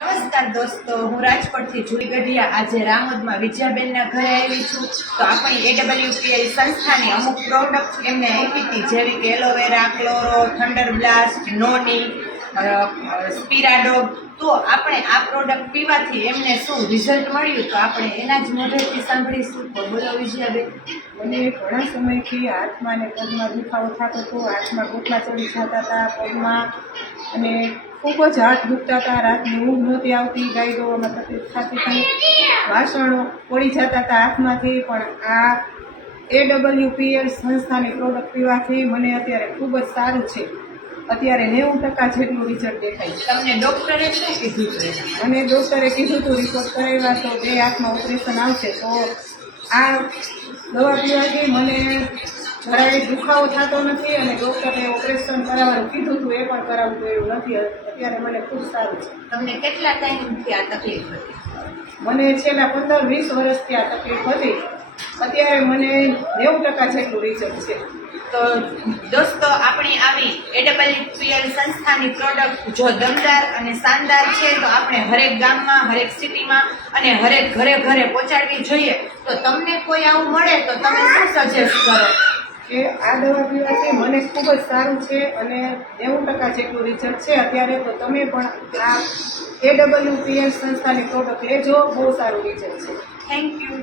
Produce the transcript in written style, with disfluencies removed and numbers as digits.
નમસ્કાર દોસ્તો, હું રાજકોટથી જુલી ગઢિયા આજે રામોદમાં વિજયાબેનના ઘરે આવી છું. તો આપણી AWPL સંસ્થાની અમુક પ્રોડક્ટ એમને આપી હતી, જેવી કે એલોવેરા, ક્લોરો, થંડર બ્લાસ્ટ, નોની, સ્પિરાડોગ. તો આપણે આ પ્રોડક્ટ પીવાથી એમને શું રિઝલ્ટ મળ્યું તો આપણે એના જ મોઢેથી સાંભળીશું. તો બોલો વિજયાબેન. મને ઘણા સમયથી હાથમાં અને પગમાં દુખાવો થતો હતો. હાથમાં ગોટલા ચડી જતા હતા, પગમાં, અને ખૂબ જ હાથ દુખતા હતા. રાતની ઊંઘ નહોતી આવતી, ગાય દોવામાં તકલીફ થતી હતી, વાસણો પડી જતા હતા હાથમાંથી. પણ આ AWPL સંસ્થાની પ્રોડક્ટ પીવાથી મને અત્યારે ખૂબ જ સારું છે. અત્યારે 90% જેટલું રિઝલ્ટ દેખાય છે. તમને ડૉક્ટરે શું કીધું હતું? અને ડૉક્ટરે કીધું હતું રિપોર્ટ કરાવ્યા તો 2 હાથમાં ઓપરેશન આવશે. તો આ દવા પીવાથી મને જરાય દુખાવો થતો નથી, અને ડૉક્ટરે ઓપરેશન કરાવવાનું કીધું હતું એ પણ કરાવવું એવું નથી. અત્યારે મને ખૂબ સારું છે. તમને કેટલા ટાઈમથી આ તકલીફ હતી? મને છેલ્લા 15-20 વર્ષથી આ તકલીફ હતી. અત્યારે મને 90% જેટલું રિઝલ્ટ છે. તો દોસ્તો, આપણી આવી AWPL સંસ્થાની પ્રોડક્ટ જો દમદાર અને શાનદાર છે તો આપણે હરેક ગામમાં, હરેક સિટીમાં અને હરેક ઘરે ઘરે પહોંચાડવી જોઈએ. તો તમને કોઈ આવું મળે તો તમે શું સજેસ્ટ કરો? કે આ દવા પીવાથી મને ખૂબ જ સારું છે અને 90% જેટલું રિઝલ્ટ છે અત્યારે. તો તમે પણ આ AWPL સંસ્થાની પ્રોડક્ટ લેજો, બહુ સારું રિઝલ્ટ છે. Thank you.